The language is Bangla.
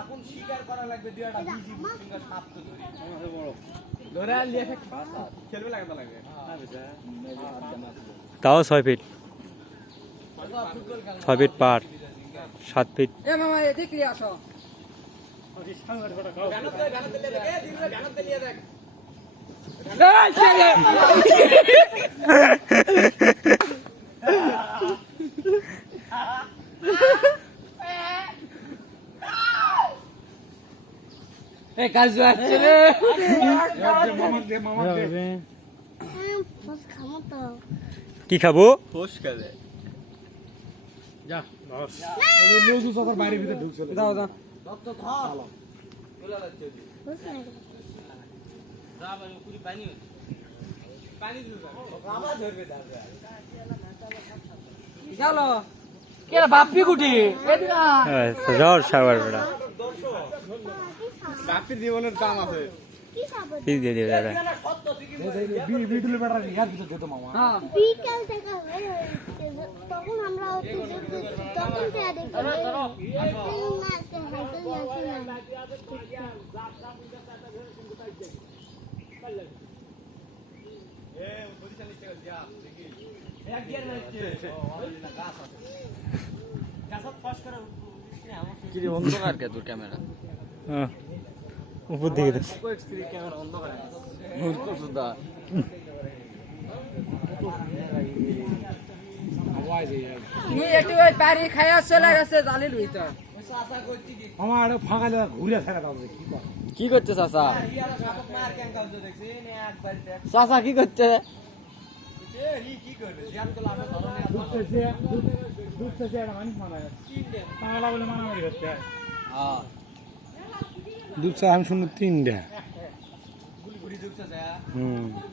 এখন শিকার করা লাগবে দুইটা বিজি ফিঙ্গার সাপ তো ধরি বড় ধরে আর লিয়ে খেলবে লাগবে লাগে তাও 6 ফিট 6 ফিট পার 7 ফিট এ মামা এদিকে আসো কাজ আছে রে কি খাবো ফোস খেলে যা বস এই লুজু সফর বাইরে ভিতরে ঢুকছে দাও দাও রক্ত ধর চলে যাচ্ছে যা ভাই পুরি পানি পানি দিল বাবা ধরবে দাদা চলো কেরা বাপ্পি গুটি এদিকে জোর সাগর বড়া বাপির জীবনের দাম আছে কি দিয়ে দিও দাদা বিটুল বেটার ইয়ার ভিতরে যেত মামা হ্যাঁ বিকাল থেকে তখন আমরা তখন থেকে দেখি কি রে অন্ধকার কে তোর ক্যামেরা হ্যাঁ উপর দিকে দেখছি ক্যামেরা অন্ধকার মুরকো সুদা তুই একটু ওই পারি খাইয়া চলে গেছে জালিল ভিতর আমার এটা ফাঁকা জায়গা ঘুরে থাকা দাও কি কর কি করছে চাচা চাচা কি করছে দুধতেছে দুধতেছে এটা মানুষ মারা যাচ্ছে পাগলা বলে মারামারি হচ্ছে দুধ চা আমি শুনলাম 3টা